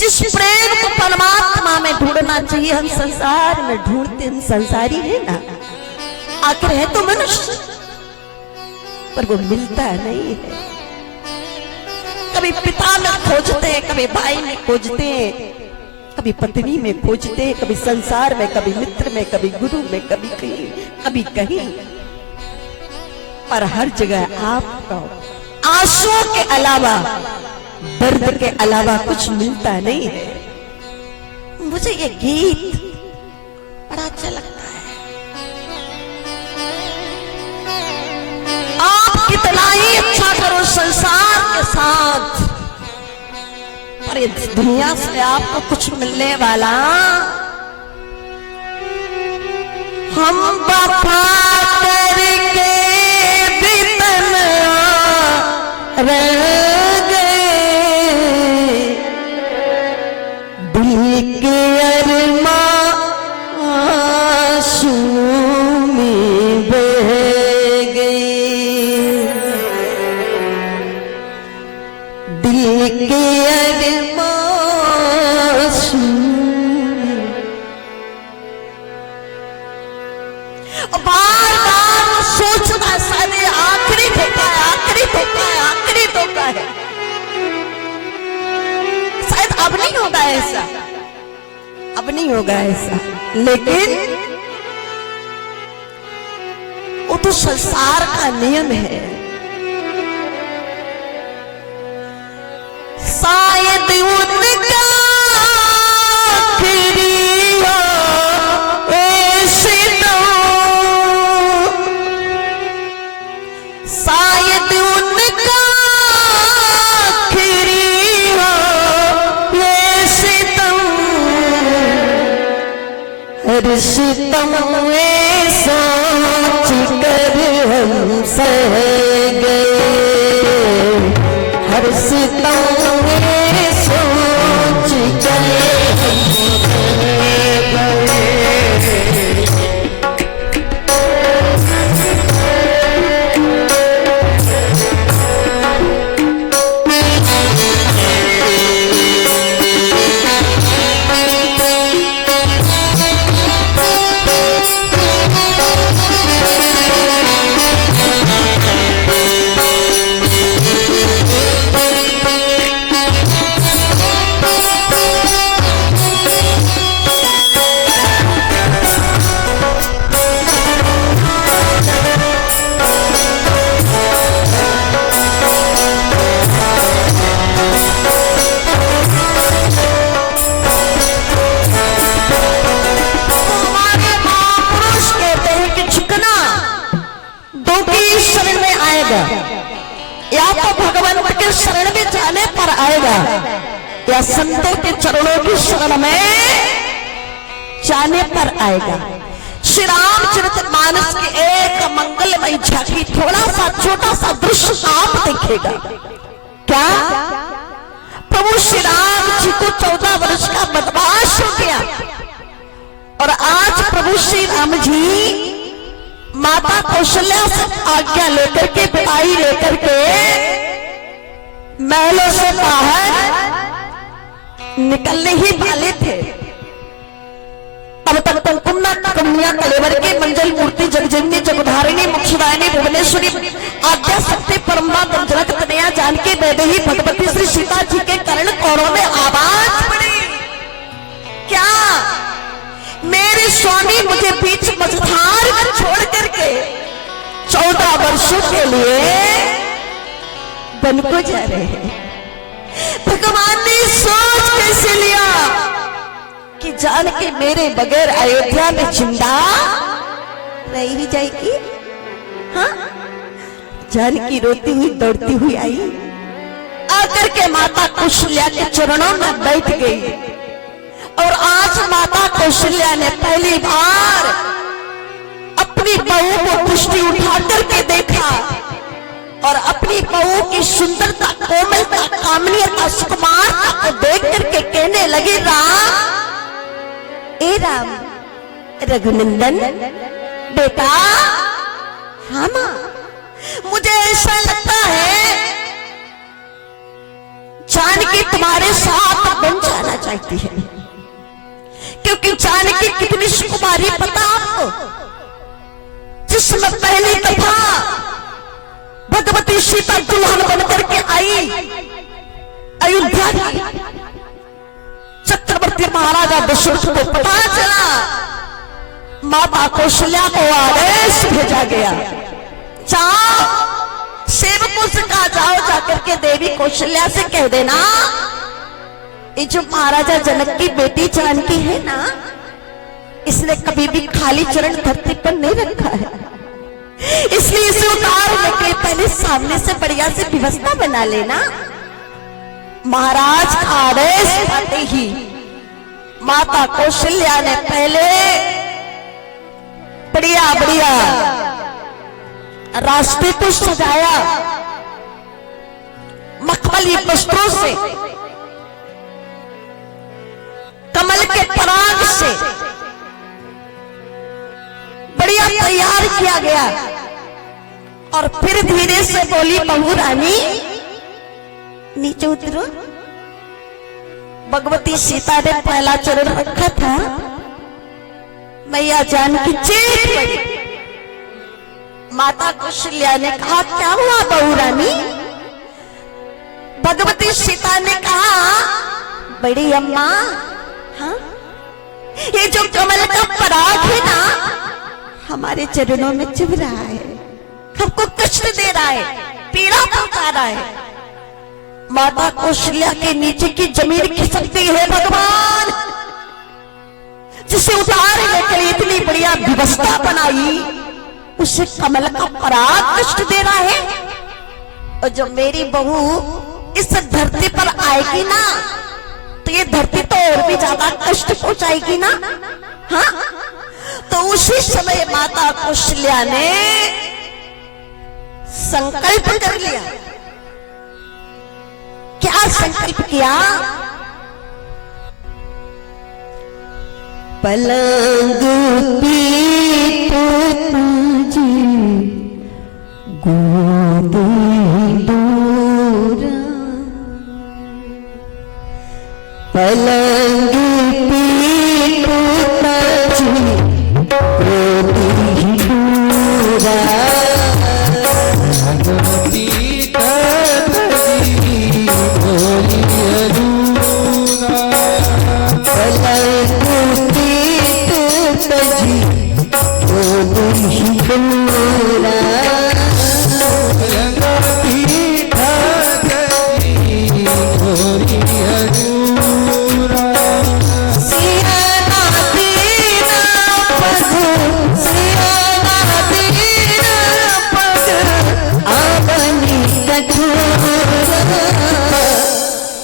जिस प्रेम को परमात्मा में ढूंढना चाहिए हम संसार में ढूंढते, हम संसारी है ना, आखिर है तो मनुष्य, पर वो मिलता नहीं है। कभी पिता में खोजते हैं, कभी भाई में खोजते हैं, कभी पत्नी में खोजते हैं, कभी संसार में, कभी मित्र में, कभी गुरु में, कभी कहीं, कभी कहीं, पर हर जगह आपको आंसुओं के अलावा, दर्द के अलावा कुछ मिलता नहीं है। मुझे ये गीत बड़ा अच्छा लगता है। आप कितना ही अच्छा करो संसार के साथ, पर इस दुनिया से आपको कुछ मिलने वाला, हम वफा करके भी तन्हा रह ऐसा, अब नहीं होगा ऐसा, लेकिन वो तो संसार का नियम है। शायद उनका सितम में सोच कर हम सह गए, हर सितम में सोच कर हम सह गए। या तो भगवान के शरण में जाने पर आएगा, या संतों के चरणों की शरण में जाने पर आएगा। श्री रामचरितमानस की एक मंगलमय झांकी, थोड़ा सा छोटा सा दृश्य आप देखेगा। क्या प्रभु श्री राम जी को 14 वर्ष का वनवास हो गया, और आज प्रभु श्री राम जी माता कौशल्या से आज्ञा लेकर के, विदाई लेकर के महलों से बाहर निकलने ही वाले थे। तब तक कुन्ना कन्या कलेवर के मंजल मूर्ति जगजननी जगधारिणी मुक्षदायिनी भुवनेश्वरी आद्या शक्ति परम्बा जनक कन्या जानकी वैदेही भगवती श्री सीता जी के कर्ण कौरों में आवाज पड़ी। क्या मेरे स्वामी मुझे बीच मझधार में छोड़ करके 14 वर्षों के लिए वन को जा रहे हैं। भगवान ने सोच कैसे लिया कि जान के मेरे बगैर अयोध्या में जिंदा रही भी जाएगी। हाँ, जानकी रोती हुई दौड़ती हुई आई, आकर के माता कौशल्या के चरणों में बैठ गई। और आज माता कौशल्या ने पहली बार अपनी बहू को दृष्टि उठा करके देखा, और अपनी बहू की सुंदरता, कोमलता, कामनीयता, सुकुमारता को देख करके कहने लगी, राम, ए राम, रघुनंदन बेटा, हाँ मां, मुझे ऐसा लगता है जानकी तुम्हारे साथ बन जाना चाहती है, क्योंकि जानकी कितनी सुकुमारी पता आपको, जिसमें पहली दफा भगवती सीता दुल्हन बनकर के आई अयोध्या की। चक्रवर्ती महाराजा दशरथ को पता चला, माता कौशल्या को आदेश भेजा गया, जाओ सेवकों से कहा जाओ जाकर के देवी कौशल्या से कह देना, ये जो महाराजा जनक की बेटी जानकी है ना, इसने कभी भी खाली चरण धरती पर नहीं रखा है, इसलिए इसे उतारने के पहले सामने से बढ़िया से व्यवस्था बना लेना। महाराज का आदेश पाते ही माता कौशल्या ने पहले बढ़िया बढ़िया रास्ते को सजाया मखमली वस्त्रों से, कमल के पराग से बढ़िया तैयार किया गया, और फिर धीरे से बोली, बहू रानी नीचे उतरो। भगवती सीता ने पहला चरण रखा था, मैया जानकी चेत पड़ी। माता कौशल्या ने कहा, क्या हुआ बहू रानी? भगवती सीता ने कहा, बड़ी अम्मा, हाँ ये जो कमल का पराग है ना, हमारे चरणों में चुभ रहा है, हमको कष्ट दे रहा है, पीड़ा पहुंचा रहा है। माता कौशल्या के नीचे की जमीन खिसकती है भगवान, जिसे उतारने के लिए इतनी बढ़िया व्यवस्था बनाई, उसे कमल का पराग कष्ट दे रहा है। और जब मेरी बहू इस धरती पर आएगी ना, तो ये धरती तो और भी ज्यादा कष्ट पहुंचाएगी ना। हाँ, तो उसी समय माता कौशल्या ने संकल्प कर लिया। क्या संकल्प किया? पलंग पीठ जी गोद दूरा, पलंग पीठ जी गोद दूरा,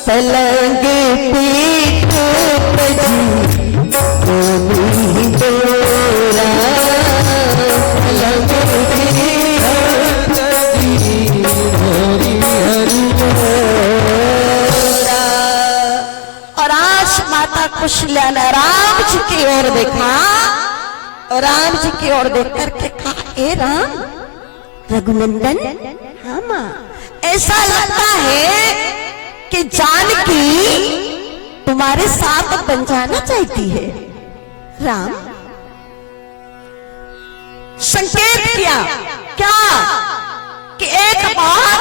पलंग पीठ जी गोदी डोरा, पलंग पीठ जी गोदी डोरा। और आज माता कौशल्या ने राम जी की ओर देखा, और राम जी की ओर देख करके कहा, ए राम रघुनंदन, हाँ मां, ऐसा लगता है कि जानकी तुम्हारे साथ बन जाना चाहती है। राम संकेत किया क्या कि एक बार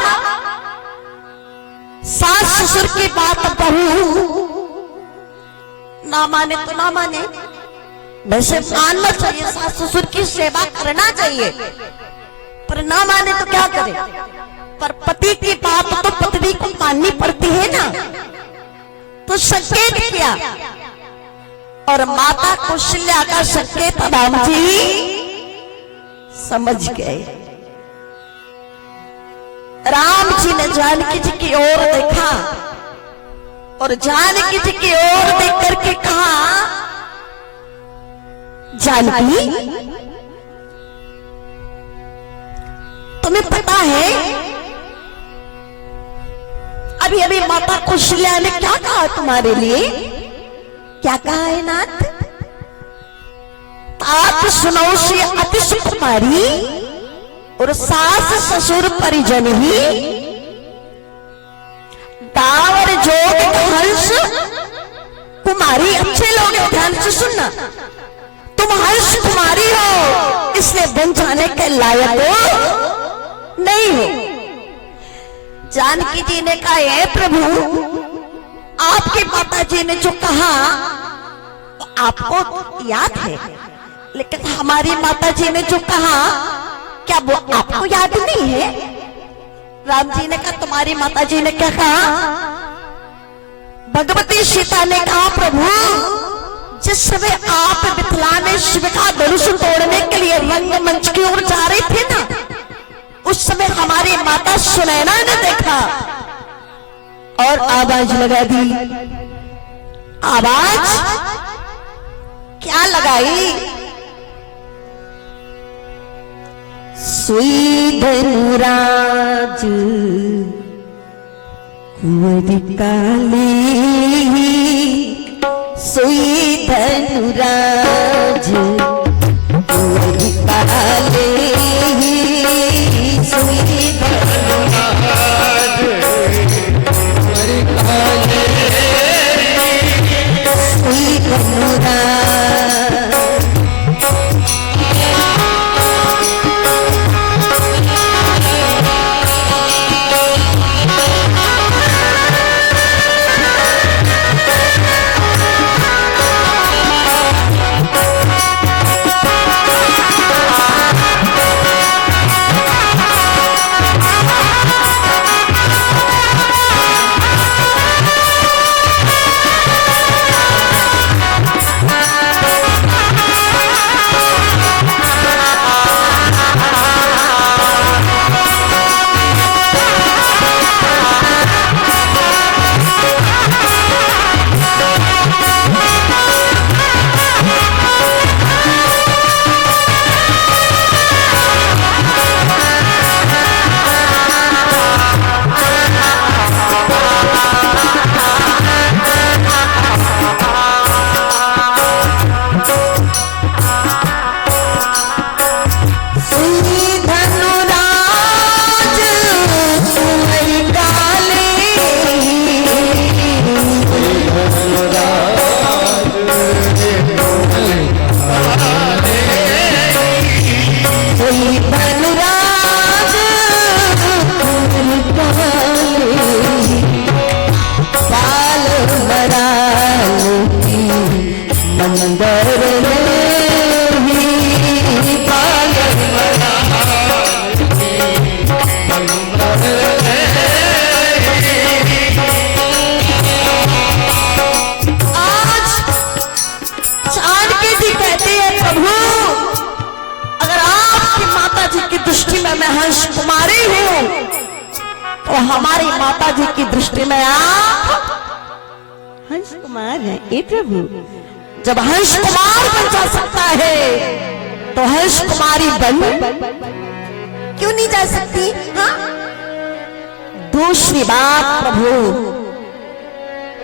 सास ससुर की बात बहू ना माने तो ना माने, वैसे मानना चाहिए, सास ससुर की सेवा करना चाहिए, पर ना माने तो क्या करे, पर पति की बात तो पत्नी को माननी पड़ती है ना। तो संकेत किया, और माता कौशल्या का संकेत राम जी समझ गए। राम जी ने जानकी जी की ओर देखा, और जानकी जी की ओर देख करके कहा, जानकी तुम्हें पता है अभी अभी माता कौशल्या ने क्या कहा तुम्हारे लिए? क्या कहा है नाथ? तात सुनो से अति सुकुमारी, और सास ससुर परिजन ही, दावर जोग हंस कुमारी अच्छे लोग हैं, ध्यान से सुनना। तुम हर्ष कुमारी हो, इसलिए बन जाने के लायक हो नहीं हो। जानकी जी ने कहा, हे प्रभु, आपके माता जी ने जो कहा आपको याद है, लेकिन हमारी माता जी ने जो कहा क्या वो आपको याद नहीं है? राम जी ने कहा, तुम्हारी माता जी ने क्या कहा? भगवती सीता ने कहा, प्रभु, जिस समय आप मिथिला में शिव का धनुष तोड़ने के लिए रंगमंच की ओर जा रहे थे ना, उस समय हमारी माता सुनैना ने देखा और आवाज लगा दी। आवाज क्या लगाई? सुई धनुराज कुंवरी काली, सुई धनुराज कुंवरी काली, सुई धनुराज कुंवरी काली, सुई धनुराज। मैं हंस कुमारी हूं, तो हमारी माता जी की दृष्टि में आप हंस कुमार हैं। ए प्रभु, जब हंस कुमार बन जा सकता है तो हंस कुमारी बन क्यों नहीं जा सकती? हाँ? दूसरी बात, प्रभु,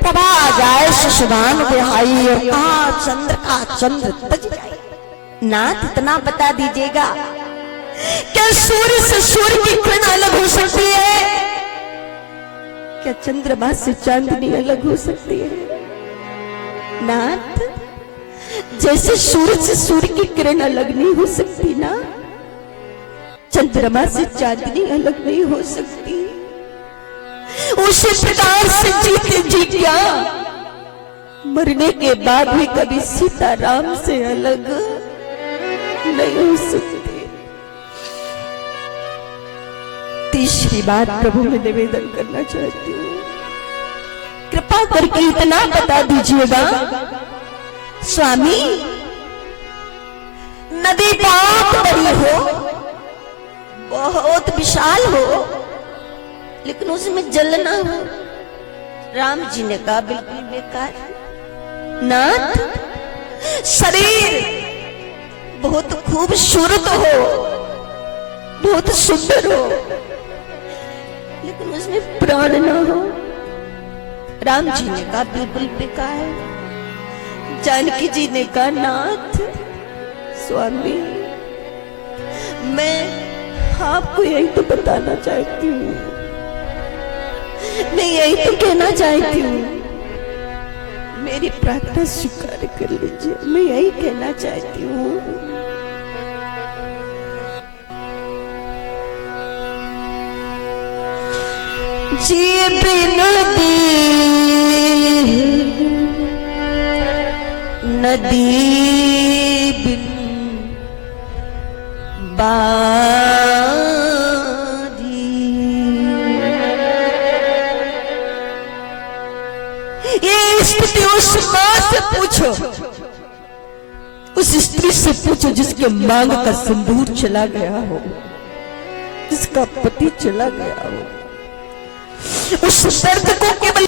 प्रभा जाए सुधान बिहाई और कहा चंद्र का चंद्र तज जाए। नाथ, इतना बता दीजिएगा, क्या सूर्य से सूर्य की किरण अलग हो सकती है? क्या चंद्रमा से चांदनी अलग हो सकती है? नाथ, जैसे सूर्य से सूर्य की किरण अलग नहीं हो सकती ना, चंद्रमा से चांदनी अलग नहीं हो सकती। उसी प्रकार से जीते जी क्या मरने के बाद भी कभी सीता राम से अलग नहीं हो सकती। तीसरी बात, प्रभु, मैं निवेदन करना चाहती हूँ, कृपा करके इतना बता दीजिएगा, स्वामी, नदी बहुत बड़ी हो, बहुत विशाल हो, लेकिन उसमें जल ना हो। राम जी ने कहा, बिल्कुल बेकार। नाथ, शरीर बहुत खूबसूरत हो, बहुत सुंदर हो, लेकिन उसमें प्राण ना हो। राम जी ने कहा, बिल्कुल बेकार। जानकी जी ने कहा, नाथ, स्वामी, मैं आपको यही तो बताना चाहती हूँ, मैं यही तो कहना चाहती हूँ, मेरी प्रार्थना स्वीकार कर लीजिए। मैं यही कहना चाहती हूँ। जी नदी नदी बिन ये स्थिति उस मां से पूछो, उस स्त्री से पूछो जिसके मांग का सिंदूर चला गया हो, जिसका पति चला गया हो। उस दर्द को केवल